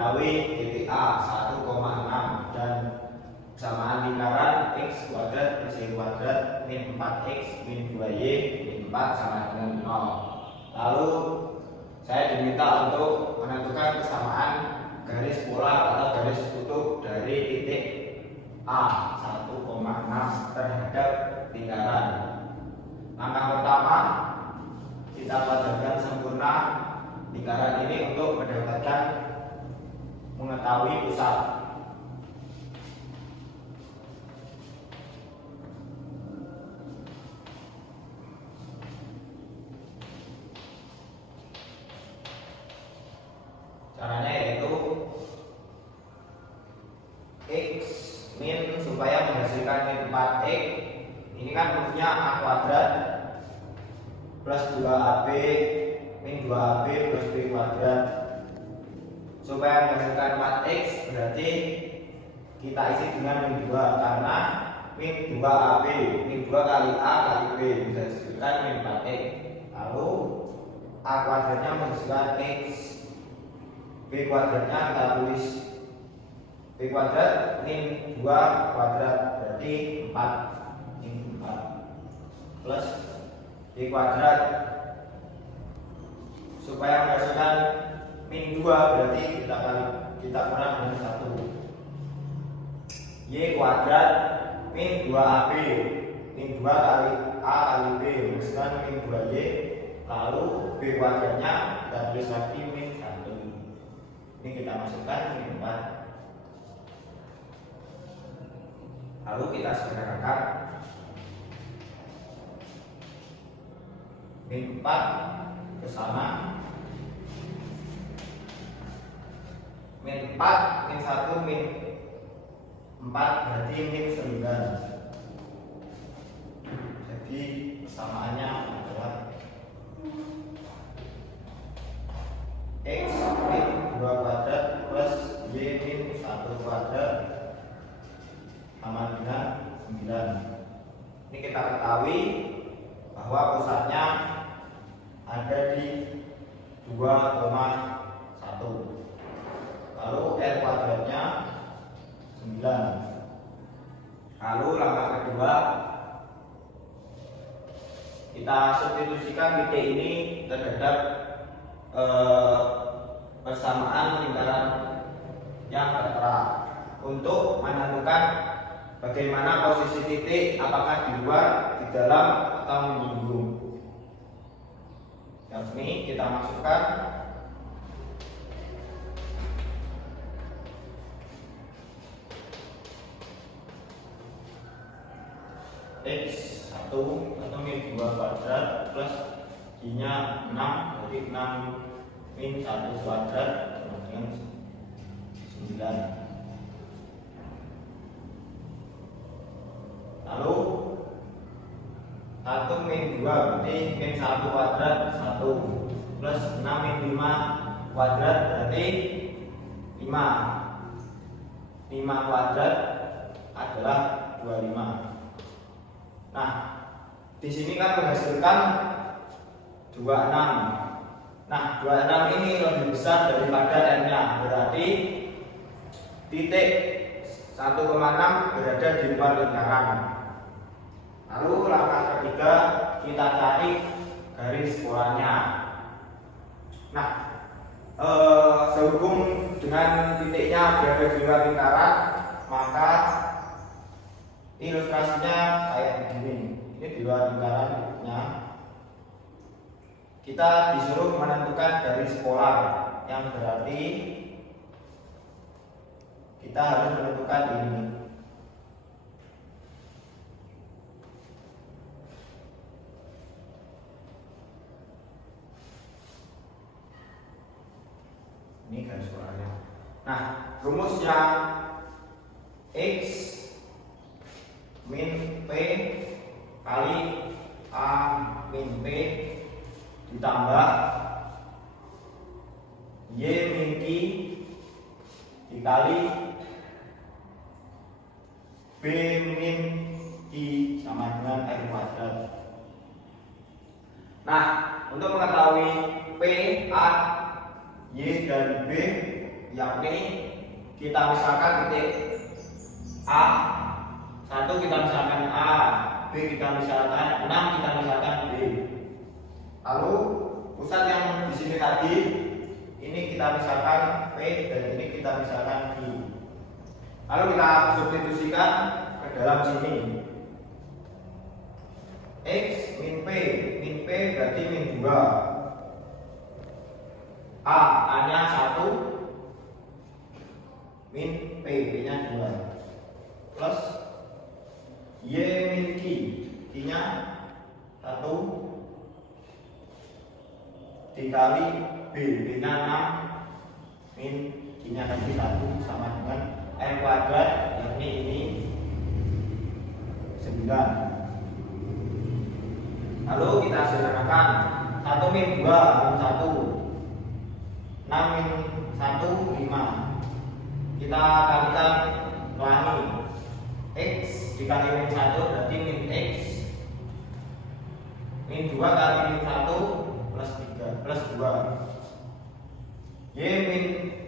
diketahui titik A 1,6 dan kesamaan lingkaran x kuadrat plus y kuadrat min 4x min 2y min 4 sama dengan 0. Lalu saya diminta untuk menentukan kesamaan garis polar atau garis kutub dari titik A 1,6 terhadap lingkaran. Langkah pertama, kita pelajarkan sempurna lingkaran ini untuk mengetahui pusat. Caranya yaitu x min supaya menghasilkan min 4x, ini kan rumusnya a kuadrat plus 2ab min 2ab plus b kuadrat. Supaya menghasilkan 4x berarti kita isi dengan min 2, karena min 2ab, min 2 kali a kali b bisa disebutkan min 4x. Lalu a kuadratnya menghasilkan x, b kuadratnya kita tulis b kuadrat min 2 kuadrat berarti 4 min 4 plus b kuadrat supaya menghasilkan min 2 berarti kita kurang dengan 1 y kuadrat min 2ab min 2 kali a kali b menghasilkan min 2y, lalu b kuadratnya kita tulis lagi min 1. Ini kita masukkan min 4. Lalu kita sederhanakan min 4 ke sana, min 4 min 1 min 4 berarti min 9. Jadi persamaannya adalah x min 2 kuadrat plus y min 1 kuadrat sama dengan 9. Ini kita ketahui bahwa pusatnya ada di 2,1. Lalu r kuadratnya 9. Lalu langkah kedua, kita substitusikan titik ini terhadap persamaan lingkaran yang tertera untuk menentukan bagaimana posisi titik, apakah di luar, di dalam, atau menyinggung. Yang ini kita masukkan x 1 atau min 2 kuadrat plus y nya 6, jadi 6 min 1 kuadrat sama dengan 9. Lalu 1 min 2 berarti min 1 kuadrat 1 plus 6 min 5 kuadrat berarti 5. 5 kuadrat adalah 25. Nah, di sini kan menghasilkan 26. Nah, 26 ini lebih besar daripada n-nya, berarti titik 1,6 berada di luar lingkaran. Lalu langkah ketiga, kita cari garis polarnya. Nah, sehubung dengan titiknya berada di luar lingkaran, maka ilustrasinya kayak begini. Ini di luar lingkarannya. Kita disuruh menentukan garis polar, yang berarti kita harus menentukan ini. Ini garis polarnya. Nah, rumusnya x min p kali a min p ditambah y min q dikali b min q sama dengan r kuadrat. Nah, untuk mengetahui p, a, y dan b, yakni kita misalkan titik A 1 kita misalkan A, B kita misalkan 6 kita misalkan B. Lalu pusat yang di sini tadi ini kita misalkan P dan ini kita misalkan Q. Lalu kita substitusikan ke dalam sini. X min P berarti min 2. A nya 1 min P nya 2 plus Y min Q nya 1 dikali B nya 6 min Q nya tadi 1 sama dengan R kuadrat, yakni ini 9. Lalu kita sederhanakan 1 min 2 min 1 6 min 1 5. Kita kalikan pelangi. X dikali min 1 berarti min X. Min 2 kali min 1 plus 3 plus 2. Y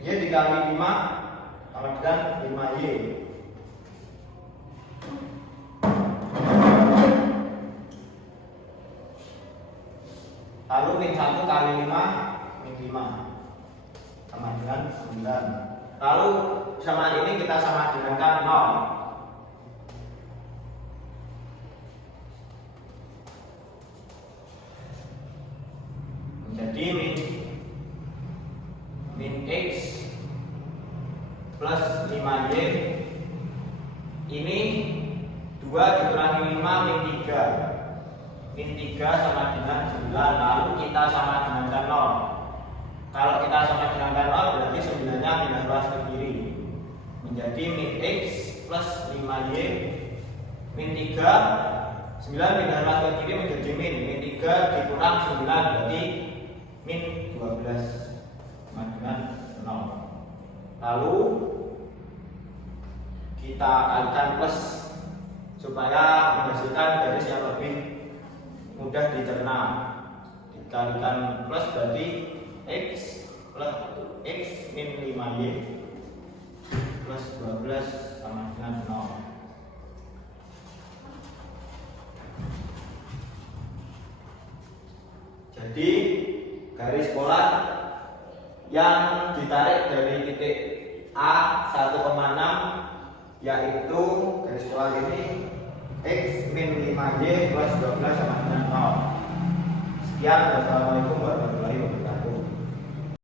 dikali 5 sama dengan 5Y. Lalu min 1 kali 5 min 5 sama dengan 9. Lalu sama ini kita sama dengankan 0. Jadi min X plus 5Y ini 2 dikurangi 5 min 3. Min 3 sama dengan 9. Lalu kita sama dengankan 0. Kalau kita sama dengankan 0 berarti 9 nya pindah ruas ke kiri menjadi min X plus 5Y min 3. 9 pindah ruas ke kiri menjadi min 3 dikurang 9 berarti min 12 sama dengan 0. Lalu kita kalikan plus supaya menghasilkan garis yang lebih mudah dicerna. Dikalikan plus berarti X plus X min 5Y plus 12 sama dengan 0. Jadi garis polar yang ditarik dari titik A 1,6 yaitu garis polar ini X min 5Y plus 12 sama dengan 0. Sekian, wassalamualaikum warahmatullahi wabarakatuh.